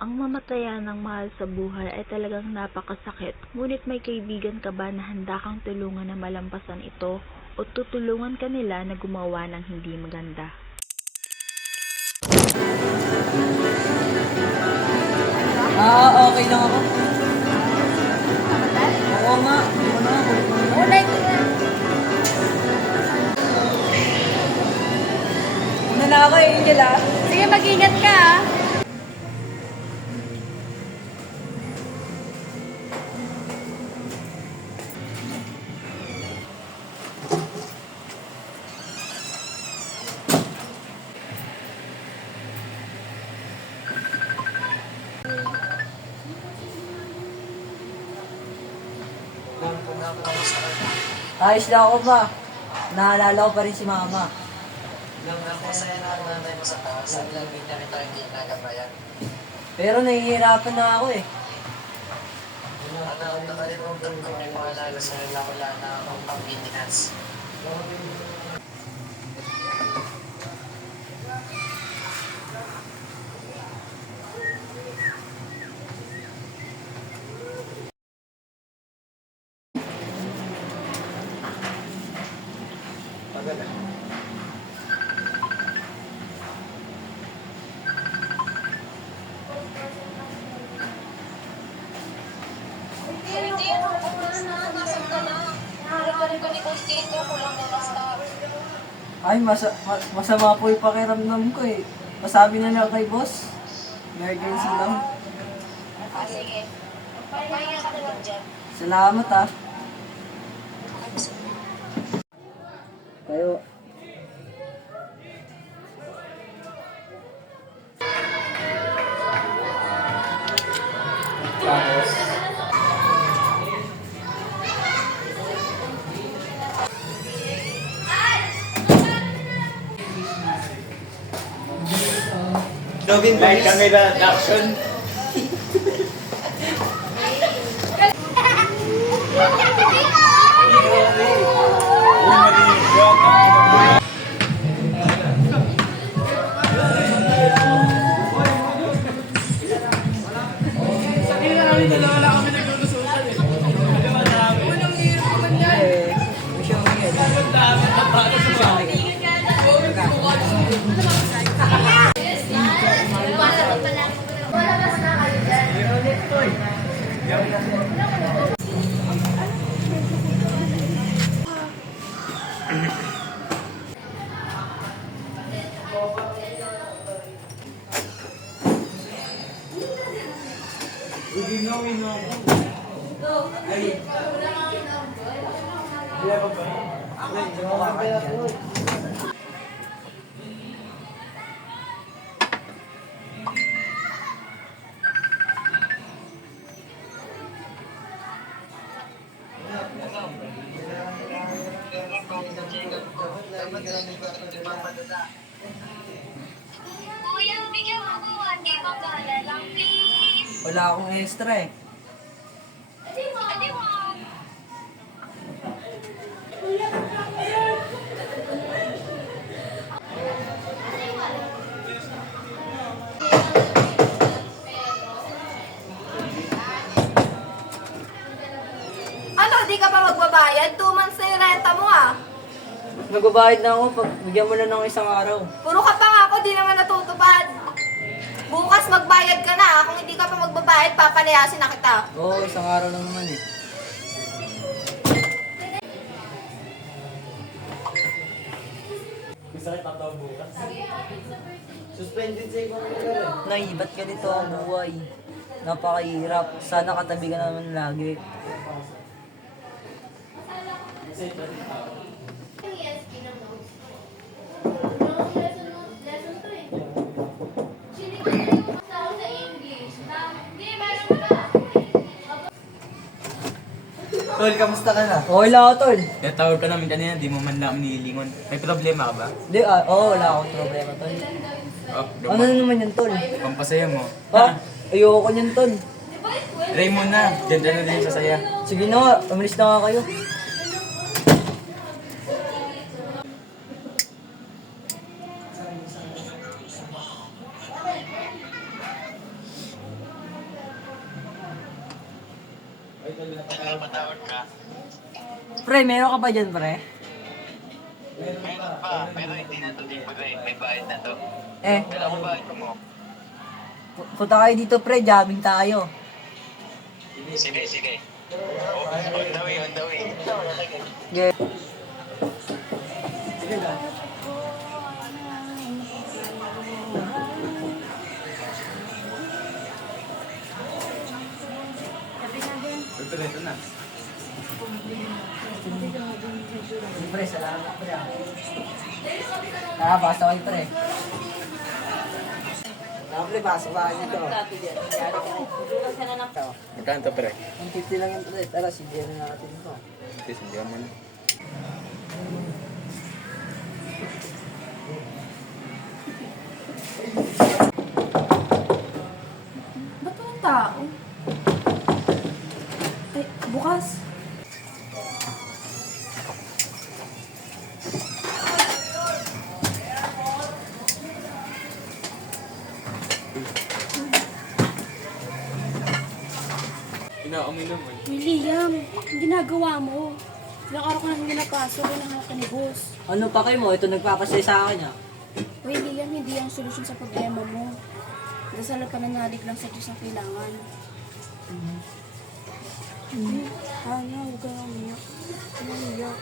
Ang mamatayan ng mahal sa buhay ay talagang napakasakit, ngunit may kaibigan ka ba na handa kang tulungan na malampasan ito o tutulungan ka nila na gumawa ng hindi maganda? Okay lang ako. Oo nga. Ulay ko nga. Una na ako eh, Angel ah. Sige, mag-ingat ka ah. Ayos lang ako ba? Naalala ko pa rin si Mama. Masaya na ang nanay mo sa taas. Sabi lang din namin tayo hindi nagabayan. Pero nahihirapan na ako eh. Ang nakalimutan ko may paalala sa wala na akong pang-maintenance. Hindi, oras na. Nasaan ka na? Harap pa rin ko ni Coach Tito. Kulang na basta. Ay, masama po yung pakiramdam ko eh. Masabi na lang kay boss. Emergency lang. Sige. Pahinga ka na lang dyan. Salamat ah. Kayo. Like kami na action. Kuya, bigyan mo ko 1K pagkala lang, please. Wala akong extra eh. Adi mo. Ano, di ka pa magbabayad? 2 months na yung renta mo ah. Nagbabayad na ako pag bigyan mo na ng isang araw. Puro ka pa nga ako, di naman natutupad. Bukas magbayad ka na ah. Kung hindi ka pa magbabayad, papalayasin na kita. Oo, isang araw lang naman eh. Nay, ba't ganito ang buhay? Napakahirap. Sana katabi ka naman lagi. Tol, kamusta ka na? Okay lang ako, tol. Natawag ka namin kanina, di mo man lang nilingon. May problema ka ba? Di, wala akong problema, tol. Oh, Ano na naman yan, tol? pampasaya mo. Ayoko niyan, tol. Try mo na. Diyan na din sa saya. Sige na nga, umalis na nga kayo. Patawad ka. Pre, meron ka ba dyan, pre? Meron pa, pero hindi na to libre. May bayad na to. Eh, Kailangan ko bayad mo. punta kayo dito, pre. Jamming tayo. Sige, sige. On the way, on the way. Sige. Pero ito na. Pre, salamat, pre. Basta kayo, pre. Pre, basta ba dito? Magkano to, pre? 150 lang yan, pre. Tara, sige na natin ito. Kasi sindihan mo na. Ba't walang tao? Ay, bukas. Inaamoy naman. William, ang ginagawa mo. Ilang araw ka na hindi napasok, hinahanap ka ni boss. Ano pa kayo mo? Ito nagpapasay sa akin, ha? William, hindi ang solusyon sa problema mo. Dasal at pananalig lang sa Diyos ang kailangan. Ano, huwag ka nang umiyak. Huwag ka nang umiyak.